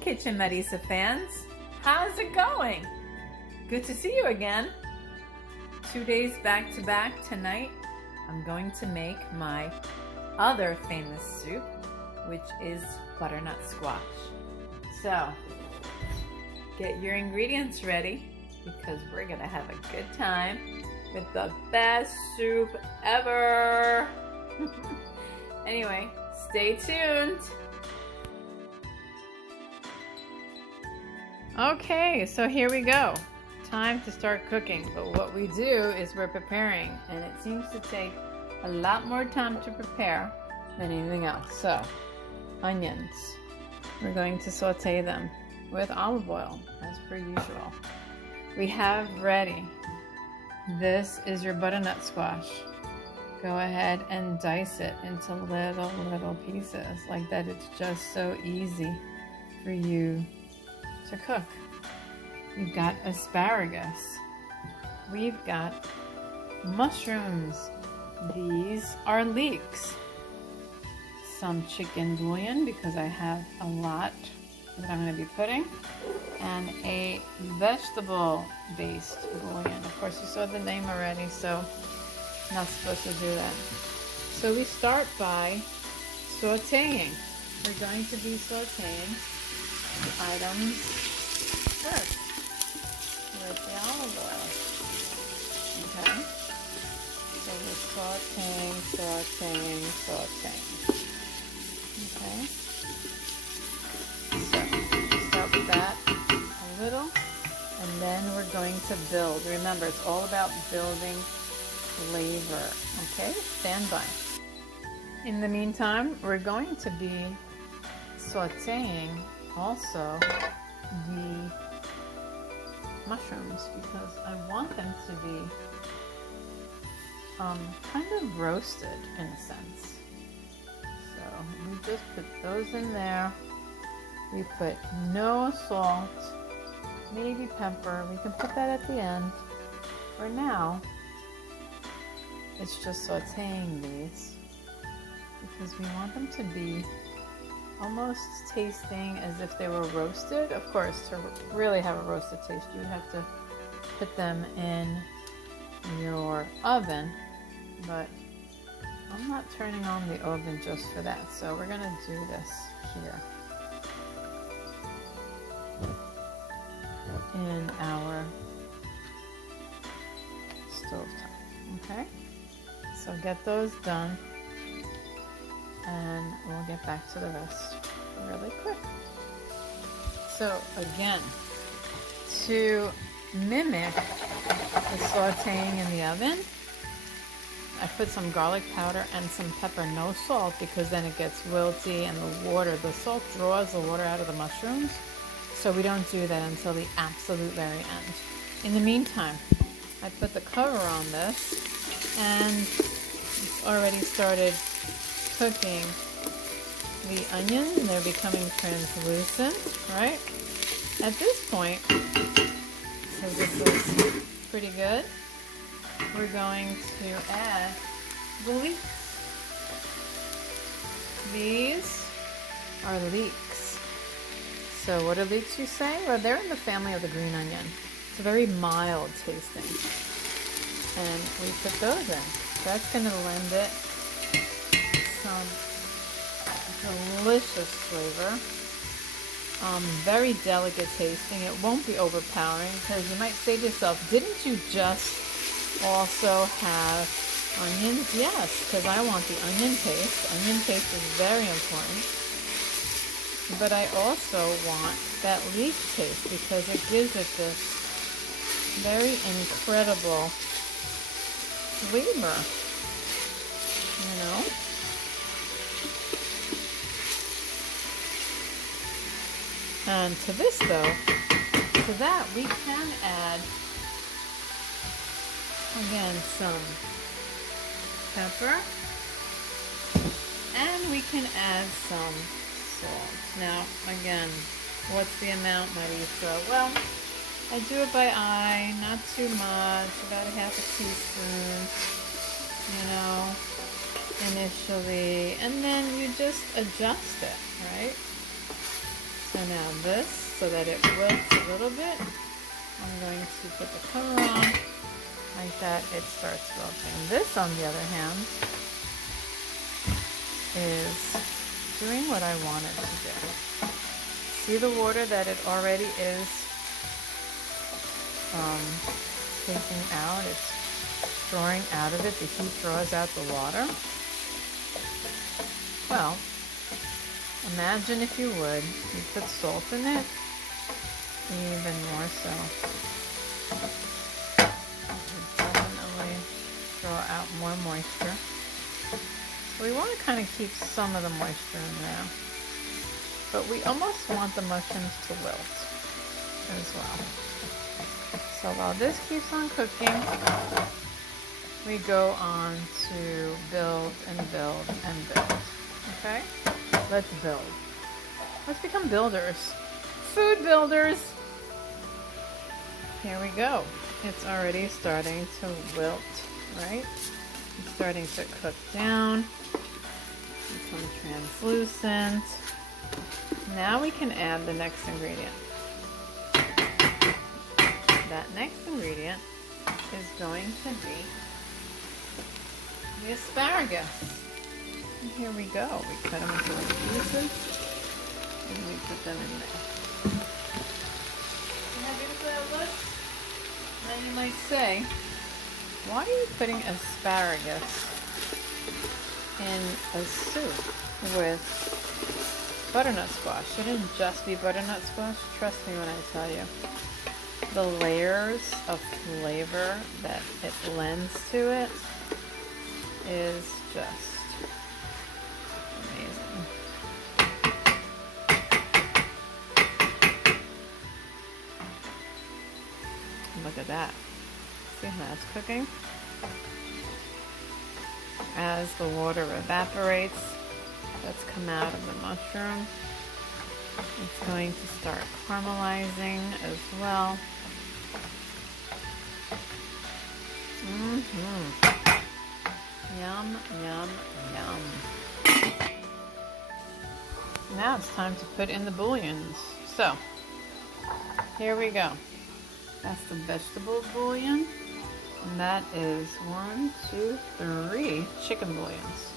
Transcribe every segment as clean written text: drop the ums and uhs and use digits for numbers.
Kitchen Marisa fans, how's it going? Good to see you again. 2 days back to back. Tonight I'm going to make my other famous soup, which is butternut squash. So get your ingredients ready because we're gonna have a good time with the best soup ever. Anyway, stay tuned. Okay, so here we go. Time to start cooking, but what we do is we're preparing, and it seems to take a lot more time to prepare than anything else. So, onions. We're going to saute them with olive oil, as per usual. We have ready. This is your butternut squash. Go ahead and dice it into little pieces like that. It's just so easy for you to cook. We've got asparagus. We've got mushrooms. These are leeks. Some chicken bouillon because I have a lot that I'm going to be putting, and a vegetable-based bouillon. Of course, you saw the name already, so I'm not supposed to do that. So we start by sauteing. We're going to be sauteing the items first with the olive oil. Okay? So we're sauteing. Okay? So start with that a little, and then we're going to build. Remember, it's all about building flavor. Okay? Stand by. In the meantime, we're going to be sauteing also the mushrooms because I want them to be kind of roasted in a sense. So we just put those in there. We put no salt, maybe pepper. We can put that at the end. For now, it's just sauteing these because we want them to be almost tasting as if they were roasted. Of course, to really have a roasted taste, you would have to put them in your oven, but I'm not turning on the oven just for that. So we're gonna do this here in our stovetop. Okay, so get those done, and we'll get back to the rest really quick. So again, to mimic the sauteing in the oven, I put some garlic powder and some pepper, no salt, because then it gets wilty and the salt draws the water out of the mushrooms. So we don't do that until the absolute very end. In the meantime, I put the cover on this, and it's already started cooking the onions, and they're becoming translucent, right? At this point, so this is pretty good, we're going to add the leeks. These are leeks. So what are leeks, you say? Well, they're in the family of the green onion. It's very mild tasting. And we put those in. That's going to lend it some delicious flavor. Very delicate tasting. It won't be overpowering because you might say to yourself, didn't you just also have onions? Yes, because I want the onion taste. Onion taste is very important. But I also want that leek taste because it gives it this very incredible flavor, you know? And to this though, to that we can add, again, some pepper, and we can add some salt. Now, again, what's the amount, Marisa? Well, I do it by eye, not too much, about a half a teaspoon, you know, initially, and then you just adjust it, right? So now this, so that it wilts a little bit, I'm going to put the cover on like that. It starts wilting. This, on the other hand, is doing what I want it to do. See the water that it already is taking out? It's drawing out of it. The heat draws out the water. Well, imagine if you would, you put salt in it, even more so. It would definitely draw out more moisture. So we want to kind of keep some of the moisture in there. But we almost want the mushrooms to wilt as well. So while this keeps on cooking, we go on to build and build and build. Okay? Let's build. Let's become builders. Food builders! Here we go. It's already starting to wilt, right? It's starting to cook down. Become translucent. Now we can add the next ingredient. That next ingredient is going to be the asparagus. And here we go. We cut them into little pieces and we put them in there. See how beautiful that looks? Then you might say, why are you putting asparagus in a soup with butternut squash? Shouldn't just be butternut squash. Trust me when I tell you. The layers of flavor that it lends to it is just amazing. Look at that. See how that's cooking? As the water evaporates, that's come out of the mushroom, it's going to start caramelizing as well. Yum, yum, yum. Now it's time to put in the bouillons. So, here we go. That's the vegetable bouillon. And that is 1, 2, 3 chicken bouillons.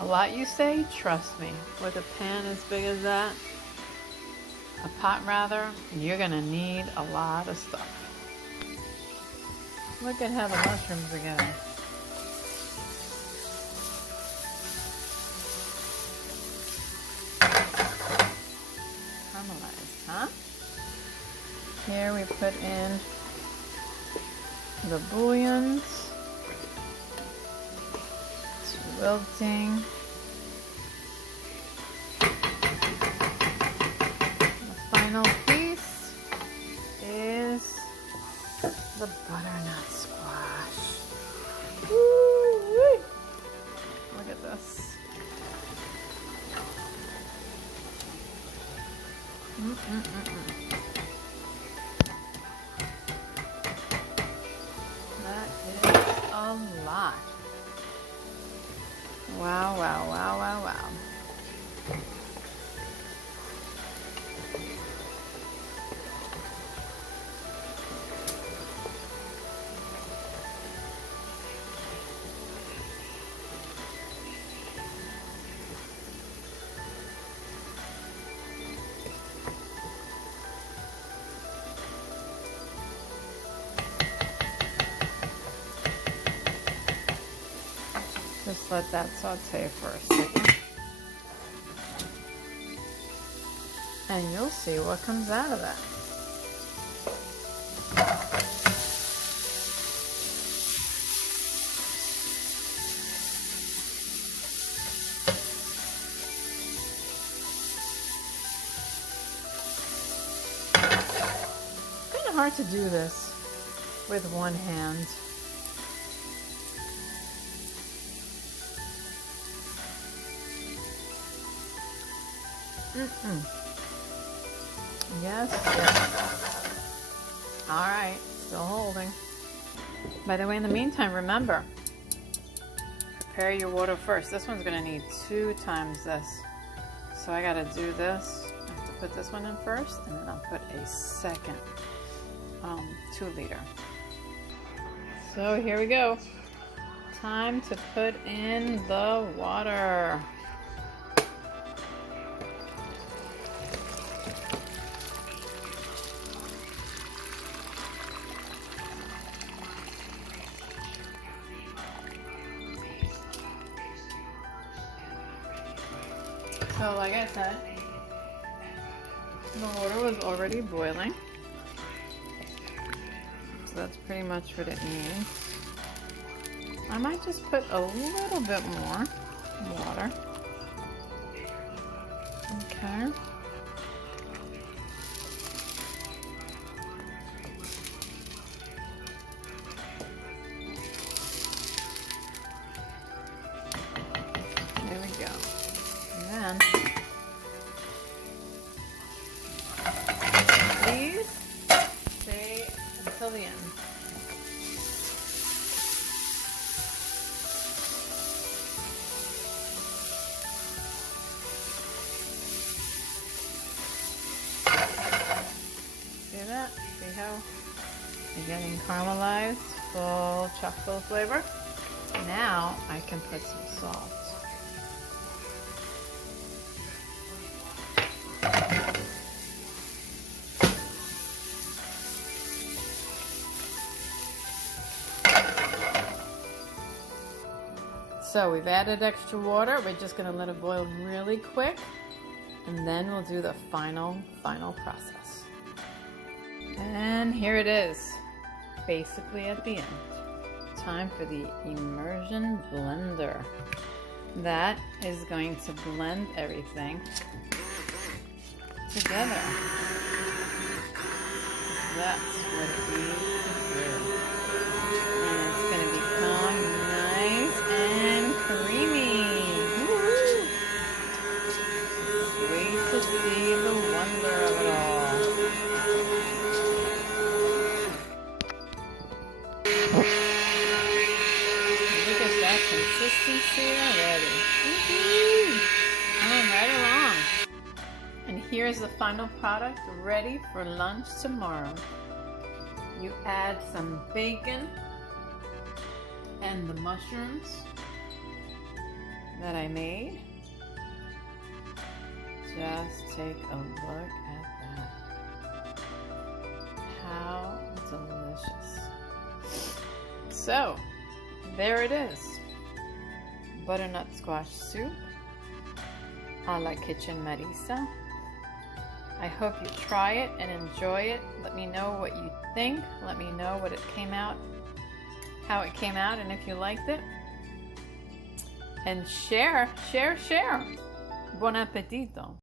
A lot, you say? Trust me. With a pan as big as that, a pot rather, you're gonna need a lot of stuff. Look at how the mushrooms are getting. Caramelized, huh? Here we put in the bouillons. It's wilting. The final piece is the butternut squash. Woo-wee. Look at this. That is a lot. Wow, wow, wow, wow, wow. Just let that saute for a second. And you'll see what comes out of that. It's kind of hard to do this with one hand. Yes, yes. All right, still holding. By the way, in the meantime, remember, prepare your water first. This one's gonna need 2 times this. So I gotta do this. I have to put this one in first, and then I'll put a second 2-liter. So here we go. Time to put in the water. So like I said, the water was already boiling. So that's pretty much what it needs. I might just put a little bit more water. Okay. There we go. And then please stay until the end. See that? See how you're getting caramelized, full chocolate flavor? Now I can put some salt. So we've added extra water. We're just going to let it boil really quick, and then we'll do the final process. And here it is, basically at the end. Time for the immersion blender. That is going to blend everything together. That's what it needs to do. And it's going to become nice and creamy. Woo-hoo. Wait to see the wonder of it all. Look at that consistency already. Woo-hoo. Going right along. And here's the final product ready for lunch tomorrow. You add some bacon and the mushrooms that I made. Just take a look at that. How delicious. So, there it is. Butternut squash soup a la Kitchen Marisa. I hope you try it and enjoy it. Let me know what you think. Let me know what it came out, how it came out, and if you liked it. And share. Buon appetito.